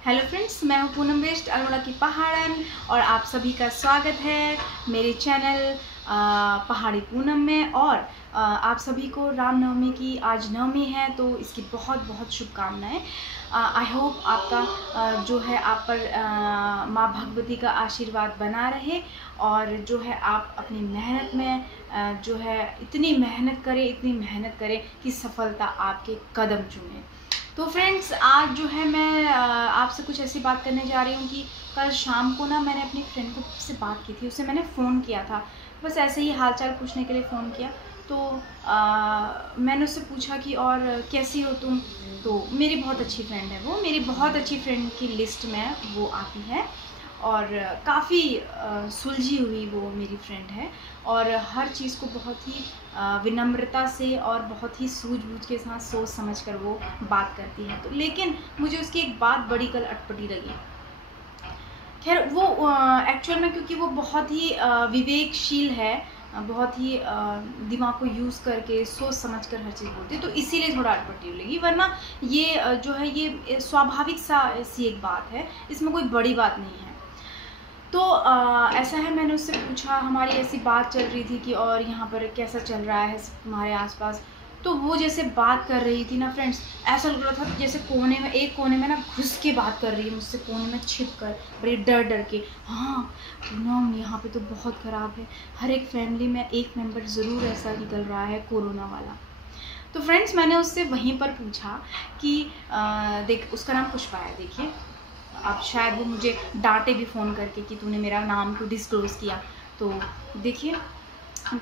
Hello friends, मैं हूं Poonam waste Almora की पहाड़न और आप सभी का स्वागत है मेरे चैनल पहाड़ी पूनम में। और आप सभी को रामनवमी की आज नवमी है तो इसकी बहुत बहुत शुभकामनाएं। आई होप आपका जो है आप पर माँ भगवती का आशीर्वाद बना रहे और जो है आप अपनी मेहनत में जो है इतनी मेहनत करें कि सफलता आपके कदम चूमे। तो फ्रेंड्स, आज जो है मैं आपसे कुछ ऐसी बात करने जा रही हूँ कि कल शाम को ना मैंने अपनी फ्रेंड को से बात की थी, उसे मैंने फ़ोन किया था, बस ऐसे ही हालचाल पूछने के लिए फ़ोन किया। तो मैंने उससे पूछा कि और कैसी हो तुम। तो मेरी बहुत अच्छी फ्रेंड है, वो मेरी बहुत अच्छी फ्रेंड की लिस्ट में वो आती है और काफ़ी सुलझी हुई वो मेरी फ्रेंड है और हर चीज़ को बहुत ही विनम्रता से और बहुत ही सूझबूझ के साथ सोच समझ कर वो बात करती है। तो लेकिन मुझे उसकी एक बात बड़ी कल अटपटी लगी। खैर वो एक्चुअल में क्योंकि वो बहुत ही विवेकशील है, बहुत ही दिमाग को यूज़ करके सोच समझ कर हर चीज़ बोलती है, तो इसीलिए थोड़ा अटपटी लगी। वरना ये जो है ये स्वाभाविक सी एक बात है, इसमें कोई बड़ी बात नहीं है। तो ऐसा है, मैंने उससे पूछा, हमारी ऐसी बात चल रही थी कि और यहाँ पर कैसा चल रहा है तुम्हारे आसपास। तो वो जैसे बात कर रही थी ना फ्रेंड्स, ऐसा लग रहा था जैसे एक कोने में ना घुस के बात कर रही है मुझसे, कोने में छिप कर बड़े डर डर के। हाँ पूनम, यहाँ पे तो बहुत ख़राब है, हर एक फैमिली में एक मेंबर ज़रूर ऐसा निकल रहा है कोरोना वाला। तो फ्रेंड्स, मैंने उससे वहीं पर पूछा कि देख, उसका नाम पुष्पा है। देखिए, अब शायद वो मुझे डांटे भी फ़ोन करके कि तूने मेरा नाम क्यों डिस्क्लोज़ किया। तो देखिए,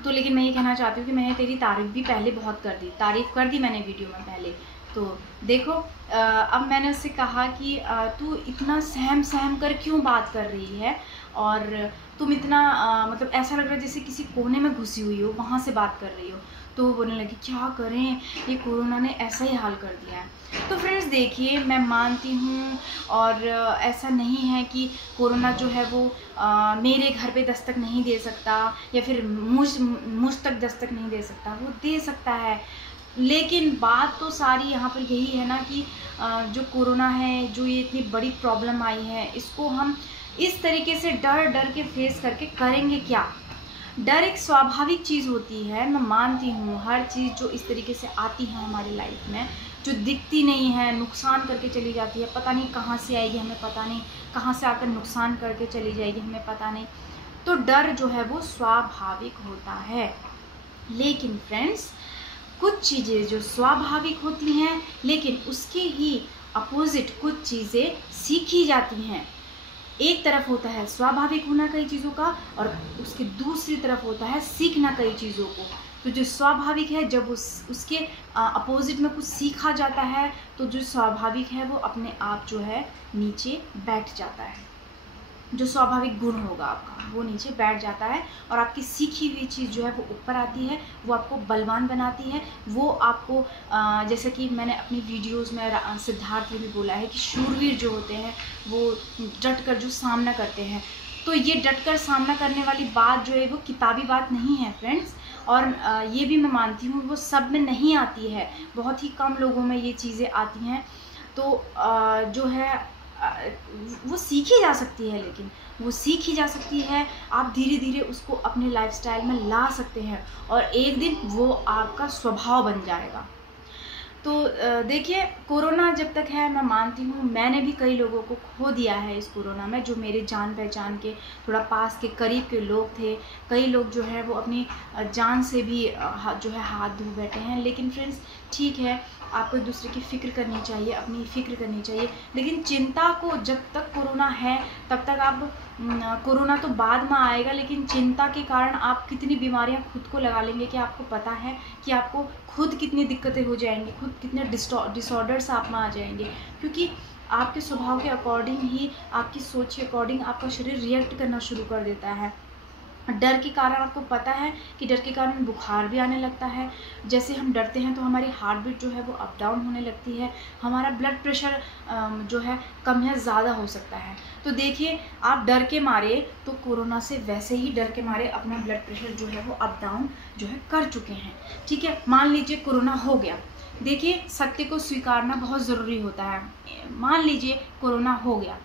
तो लेकिन मैं ये कहना चाहती हूँ कि मैंने तेरी तारीफ़ भी पहले बहुत कर दी, तारीफ़ कर दी मैंने वीडियो में पहले। तो देखो, अब मैंने उससे कहा कि तू इतना सहम कर क्यों बात कर रही है और तुम इतना मतलब ऐसा लग रहा है जैसे किसी कोने में घुसी हुई हो, वहाँ से बात कर रही हो। तो वो बोलने लगी, क्या करें, ये कोरोना ने ऐसा ही हाल कर दिया है। तो फ्रेंड्स देखिए, मैं मानती हूँ और ऐसा नहीं है कि कोरोना जो है वो मेरे घर पे दस्तक नहीं दे सकता या फिर मुझ तक दस्तक नहीं दे सकता, वो दे सकता है। लेकिन बात तो सारी यहाँ पर यही है ना कि जो कोरोना है, जो ये इतनी बड़ी प्रॉब्लम आई है, इसको हम इस तरीके से डर डर के फेस करके करेंगे क्या। डर एक स्वाभाविक चीज़ होती है, मैं मानती हूँ। हर चीज़ जो इस तरीके से आती है हमारी लाइफ में, जो दिखती नहीं है, नुकसान करके चली जाती है, पता नहीं कहाँ से आएगी, हमें पता नहीं, कहाँ से आकर नुकसान करके चली जाएगी, हमें पता नहीं। तो डर जो है वो स्वाभाविक होता है। लेकिन फ्रेंड्स, कुछ चीज़ें जो स्वाभाविक होती हैं लेकिन उसके ही अपोजिट कुछ चीज़ें सीखी जाती हैं। एक तरफ होता है स्वाभाविक होना कई चीज़ों का और उसकी दूसरी तरफ होता है सीखना कई चीज़ों को। तो जो स्वाभाविक है, जब उसके अपोजिट में कुछ सीखा जाता है तो जो स्वाभाविक है वो अपने आप जो है नीचे बैठ जाता है। जो स्वाभाविक गुण होगा आपका वो नीचे बैठ जाता है और आपकी सीखी हुई चीज़ जो है वो ऊपर आती है, वो आपको बलवान बनाती है। वो आपको जैसे कि मैंने अपनी वीडियोस में सिद्धार्थ ने भी बोला है कि शूरवीर जो होते हैं वो डट कर जो सामना करते हैं। तो ये डट कर सामना करने वाली बात जो है वो किताबी बात नहीं है फ्रेंड्स। और ये भी मैं मानती हूँ वो सब में नहीं आती है, बहुत ही कम लोगों में ये चीज़ें आती हैं। तो जो है वो सीखी जा सकती है, लेकिन वो सीखी जा सकती है, आप धीरे धीरे उसको अपने लाइफस्टाइल में ला सकते हैं और एक दिन वो आपका स्वभाव बन जाएगा। तो देखिए, कोरोना जब तक है, मैं मानती हूँ मैंने भी कई लोगों को खो दिया है इस कोरोना में, जो मेरे जान पहचान के थोड़ा पास के करीब के लोग थे। कई लोग जो है वो अपनी जान से भी जो है हाथ धो बैठे हैं। लेकिन फ्रेंड्स ठीक है, आपको एक दूसरे की फ़िक्र करनी चाहिए, अपनी फ़िक्र करनी चाहिए, लेकिन चिंता को, जब तक कोरोना है तब तक आप कोरोना तो बाद में आएगा, लेकिन चिंता के कारण आप कितनी बीमारियां खुद को लगा लेंगे कि आपको पता है कि आपको खुद कितनी दिक्कतें हो जाएंगी, खुद कितने डिसऑर्डर्स आप में आ जाएंगे। क्योंकि आपके स्वभाव के अकॉर्डिंग ही, आपकी सोच के अकॉर्डिंग आपका शरीर रिएक्ट करना शुरू कर देता है। डर के कारण, आपको पता है कि डर के कारण बुखार भी आने लगता है। जैसे हम डरते हैं तो हमारी हार्ट बीट जो है वो अप डाउन होने लगती है, हमारा ब्लड प्रेशर जो है कम या ज़्यादा हो सकता है। तो देखिए, आप डर के मारे तो कोरोना से वैसे ही डर के मारे अपना ब्लड प्रेशर जो है वो अप डाउन जो है कर चुके हैं। ठीक है, मान लीजिए कोरोना हो गया, देखिए, सत्य को स्वीकारना बहुत ज़रूरी होता है। मान लीजिए कोरोना हो गया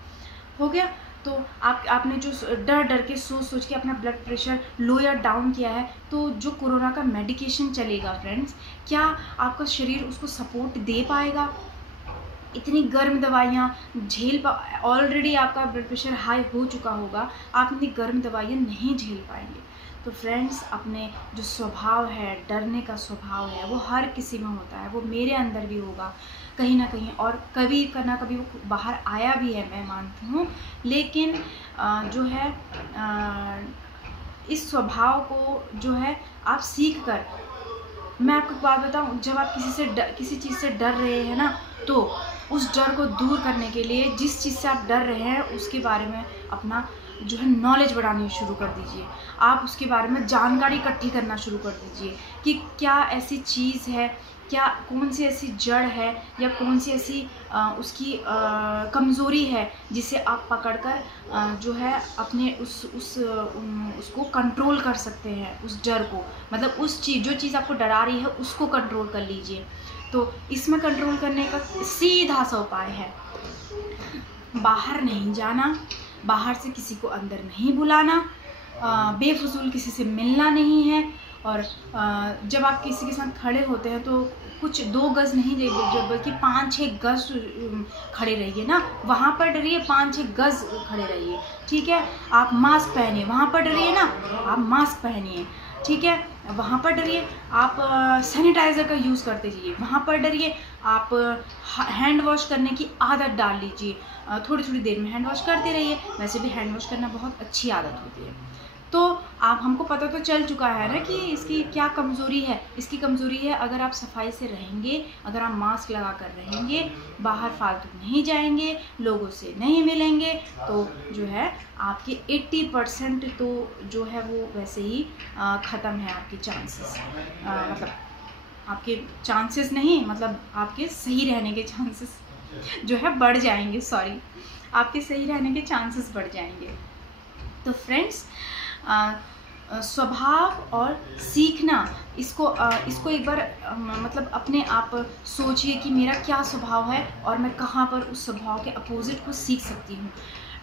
तो आपने जो डर के सोच के अपना ब्लड प्रेशर लो या डाउन किया है, तो जो कोरोना का मेडिकेशन चलेगा फ्रेंड्स, क्या आपका शरीर उसको सपोर्ट दे पाएगा? इतनी गर्म दवाइयाँ ऑलरेडी आपका ब्लड प्रेशर हाई हो चुका होगा, आप इतनी गर्म दवाइयाँ नहीं झेल पाएंगे। तो फ्रेंड्स, अपने जो स्वभाव है, डरने का स्वभाव है, वो हर किसी में होता है, वो मेरे अंदर भी होगा कहीं ना कहीं, और कभी ना कभी वो बाहर आया भी है, मैं मानती हूँ। लेकिन जो है इस स्वभाव को जो है आप सीख कर, मैं आपको एक बात बताऊँ, जब आप किसी चीज़ से डर रहे हैं ना, तो उस डर को दूर करने के लिए जिस चीज़ से आप डर रहे हैं उसके बारे में अपना जो है नॉलेज बढ़ानी शुरू कर दीजिए। आप उसके बारे में जानकारी इकट्ठी करना शुरू कर दीजिए कि क्या ऐसी चीज़ है, क्या कौन सी ऐसी जड़ है, या कौन सी ऐसी उसकी कमज़ोरी है जिसे आप पकड़कर जो है अपने उसको कंट्रोल कर सकते हैं, उस डर को, मतलब जो चीज़ आपको डरा रही है उसको कंट्रोल कर लीजिए। तो इसमें कंट्रोल करने का सीधा सा उपाय है, बाहर नहीं जाना, बाहर से किसी को अंदर नहीं बुलाना, बेफजूल किसी से मिलना नहीं है, और जब आप किसी के साथ खड़े होते हैं तो कुछ 2 गज नहीं, बल्कि 5-6 गज खड़े रहिए ना, वहाँ पर डरिए 5-6 गज खड़े रहिए, ठीक है। आप मास्क पहनिए, वहाँ पर डरिए ना, आप मास्क पहनिए, ठीक है। वहाँ पर डरिए, आप सैनिटाइज़र का यूज़ करते जाइए, वहाँ पर डरिए, आप हैंड वॉश करने की आदत डाल लीजिए, थोड़ी देर में हैंड वॉश करते रहिए। वैसे भी हैंड वॉश करना बहुत अच्छी आदत होती है। तो आप हमको पता तो चल चुका है ना कि इसकी क्या कमज़ोरी है। इसकी कमज़ोरी है, अगर आप सफाई से रहेंगे, अगर आप मास्क लगा कर रहेंगे, बाहर फालतू नहीं जाएंगे, लोगों से नहीं मिलेंगे, तो जो है आपके 80% तो जो है वो वैसे ही ख़त्म है आपके चांसेस, मतलब आपके चांसेस नहीं, मतलब आपके सही रहने के चांसेस जो है बढ़ जाएंगे, आपके सही रहने के चांसेस बढ़ जाएंगे। तो फ्रेंड्स, स्वभाव और सीखना, इसको एक बार मतलब अपने आप सोचिए कि मेरा क्या स्वभाव है और मैं कहाँ पर उस स्वभाव के अपोजिट को सीख सकती हूँ।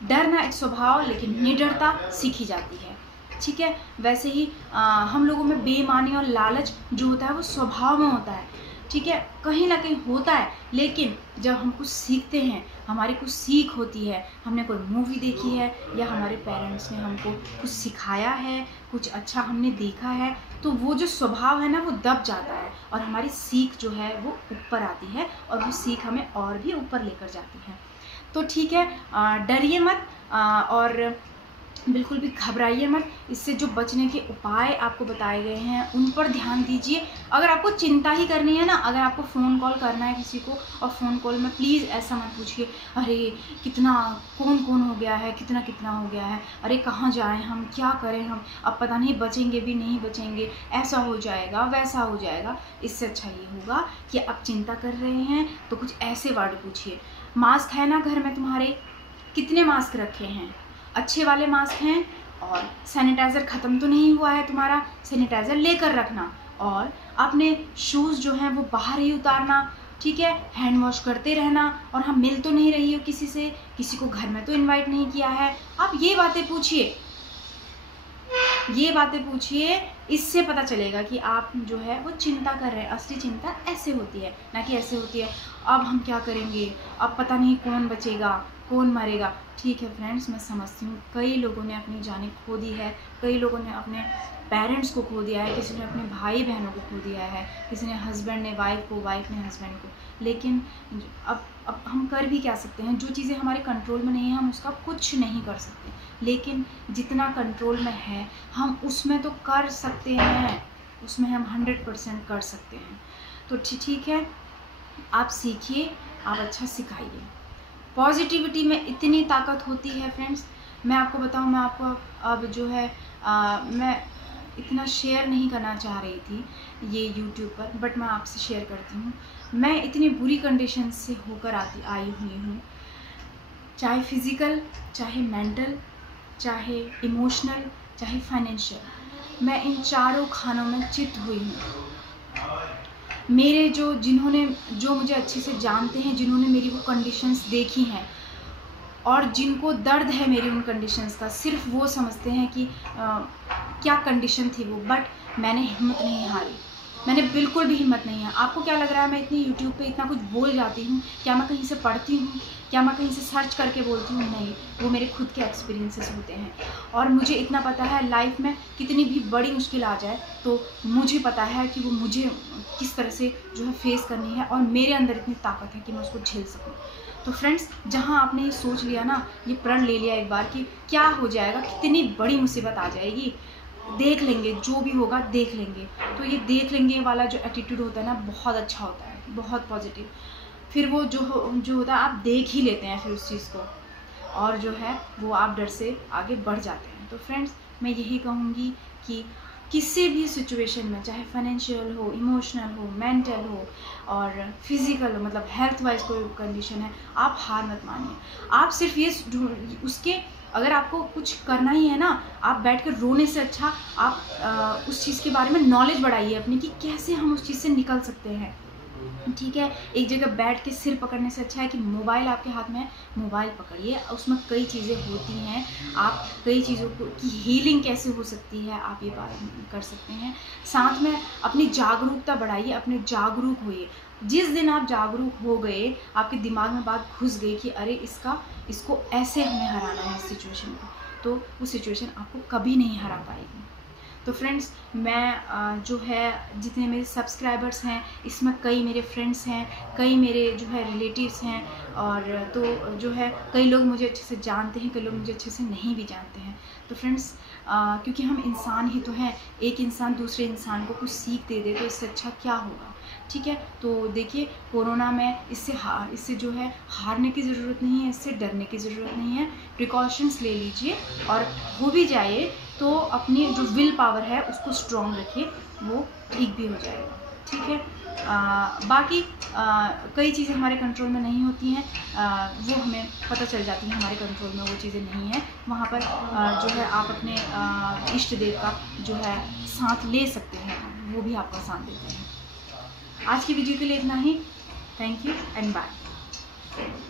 डरना एक स्वभाव, लेकिन निडरता सीखी जाती है, ठीक है। वैसे ही हम लोगों में बेईमानी और लालच जो होता है वो स्वभाव में होता है, ठीक है, कहीं ना कहीं होता है। लेकिन जब हम कुछ सीखते हैं, हमारी कुछ सीख होती है, हमने कोई मूवी देखी है या हमारे पेरेंट्स ने हमको कुछ सिखाया है, कुछ अच्छा हमने देखा है, तो वो जो स्वभाव है ना वो दब जाता है और हमारी सीख जो है वो ऊपर आती है, और वो सीख हमें और भी ऊपर लेकर जाती है। तो ठीक है, डरिए मत और बिल्कुल भी घबराइए मत। इससे जो बचने के उपाय आपको बताए गए हैं उन पर ध्यान दीजिए। अगर आपको चिंता ही करनी है ना, अगर आपको फ़ोन कॉल करना है किसी को, और फ़ोन कॉल में प्लीज़ ऐसा मत पूछिए अरे कितना कौन हो गया है, कितना हो गया है, अरे कहाँ जाएं हम, क्या करें हम, अब पता नहीं बचेंगे भी नहीं बचेंगे, ऐसा हो जाएगा वैसा हो जाएगा। इससे अच्छा ये होगा कि आप चिंता कर रहे हैं तो कुछ ऐसे वर्ड पूछिए, मास्क है ना घर में तुम्हारे, कितने मास्क रखे हैं, अच्छे वाले मास्क हैं, और सैनिटाइज़र ख़त्म तो नहीं हुआ है तुम्हारा, सैनिटाइज़र लेकर रखना, और अपने शूज़ जो हैं वो बाहर ही उतारना, ठीक है, हैंड वॉश करते रहना, और हम मिल तो नहीं रही हो किसी से, किसी को घर में तो इनवाइट नहीं किया है। आप ये बातें पूछिए, इससे पता चलेगा कि आप जो है वो चिंता कर रहे हैं। असली चिंता ऐसे होती है, ना कि ऐसे होती है अब हम क्या करेंगे, अब पता नहीं कौन बचेगा कौन मरेगा। ठीक है फ्रेंड्स, मैं समझती हूँ कई लोगों ने अपनी जानें खो दी है, कई लोगों ने अपने पेरेंट्स को खो दिया है, किसी ने अपने भाई बहनों को खो दिया है, किसी ने हस्बैंड ने वाइफ को, वाइफ ने हस्बैंड को। लेकिन अब हम कर भी क्या सकते हैं, जो चीज़ें हमारे कंट्रोल में नहीं है हम उसका कुछ नहीं कर सकते, लेकिन जितना कंट्रोल में है हम उसमें तो कर सकते हैं, उसमें हम 100% कर सकते हैं। तो ठीक है, आप सीखिए, आप अच्छा सिखाइए। पॉजिटिविटी में इतनी ताकत होती है फ्रेंड्स, मैं आपको बताऊं, मैं आपको अब जो है मैं इतना शेयर नहीं करना चाह रही थी ये यूट्यूब पर, बट मैं आपसे शेयर करती हूँ। मैं इतनी बुरी कंडीशन से होकर आई हुई हूँ, चाहे फिज़िकल, चाहे मेंटल, चाहे इमोशनल, चाहे फाइनेंशियल, मैं इन चारों खानों में चित हुई हूँ। मेरे जो मुझे अच्छे से जानते हैं, जिन्होंने मेरी वो कंडीशंस देखी हैं और जिनको दर्द है मेरी उन कंडीशंस का, सिर्फ वो समझते हैं कि क्या कंडीशन थी वो। बट मैंने हिम्मत नहीं हारी, मैंने बिल्कुल भी हिम्मत नहीं है। आपको क्या लग रहा है मैं इतनी यूट्यूब पे इतना कुछ बोल जाती हूँ, क्या मैं कहीं से पढ़ती हूँ, क्या मैं कहीं से सर्च करके बोलती हूँ? नहीं, वो मेरे खुद के एक्सपीरियंसेस होते हैं। और मुझे इतना पता है लाइफ में कितनी भी बड़ी मुश्किल आ जाए तो मुझे पता है कि वो मुझे किस तरह से जो है फेस करनी है, और मेरे अंदर इतनी ताकत है कि मैं उसको झेल सकूँ। तो फ्रेंड्स, जहाँ आपने ये सोच लिया ना, ये प्रण ले लिया एक बार कि क्या हो जाएगा, कितनी बड़ी मुसीबत आ जाएगी, देख लेंगे, जो भी होगा देख लेंगे, तो ये देख लेंगे वाला जो एटीट्यूड होता है ना, बहुत अच्छा होता है, बहुत पॉजिटिव। फिर वो जो होता है, आप देख ही लेते हैं फिर उस चीज़ को, और जो है वो आप डर से आगे बढ़ जाते हैं। तो फ्रेंड्स, मैं यही कहूँगी कि किसी भी सिचुएशन में, चाहे फाइनेंशियल हो, इमोशनल हो, मेंटल हो और फिजिकल हो, मतलब हेल्थ वाइज कोई कंडीशन है, आप हार मत मानिए। आप सिर्फ ये उसके, अगर आपको कुछ करना ही है ना, आप बैठ कर रोने से अच्छा आप उस चीज़ के बारे में नॉलेज बढ़ाइए अपनी, कि कैसे हम उस चीज़ से निकल सकते हैं। ठीक है, एक जगह बैठ के सिर पकड़ने से अच्छा है कि मोबाइल आपके हाथ में है, मोबाइल पकड़िए, उसमें कई चीज़ें होती हैं, आप कई चीज़ों की हीलिंग कैसे हो सकती है आप ये बात कर सकते हैं। साथ में अपनी जागरूकता बढ़ाइए, अपने जागरूक होइए। जिस दिन आप जागरूक हो गए, आपके दिमाग में बात घुस गई कि अरे इसको ऐसे हमें हराना है इस सिचुएशन को, तो वो सिचुएशन आपको कभी नहीं हरा पाएगी। तो फ्रेंड्स, मैं जो है जितने मेरे सब्सक्राइबर्स हैं, इसमें कई मेरे फ्रेंड्स हैं, कई मेरे जो है रिलेटिव्स हैं, और तो जो है कई लोग मुझे अच्छे से जानते हैं, कई लोग मुझे अच्छे से नहीं भी जानते हैं। तो फ्रेंड्स, क्योंकि हम इंसान ही तो हैं, एक इंसान दूसरे इंसान को कुछ सीख दे दे तो इससे अच्छा क्या होगा। ठीक है, तो देखिए, कोरोना में इससे जो है हारने की ज़रूरत नहीं है, इससे डरने की ज़रूरत नहीं है। प्रिकॉशंस ले लीजिए, और हो भी जाए तो अपनी जो विल पावर है उसको स्ट्रॉन्ग रखिए, वो ठीक भी हो जाएगा। ठीक है, बाकी कई चीज़ें हमारे कंट्रोल में नहीं होती हैं, वो हमें पता चल जाती हैं हमारे कंट्रोल में वो चीज़ें नहीं हैं। वहाँ पर जो है आप अपने इष्ट देव का जो है साथ ले सकते हैं, वो भी आपका साथ देते हैं। आज की वीडियो के लिए इतना ही। Thank you and bye.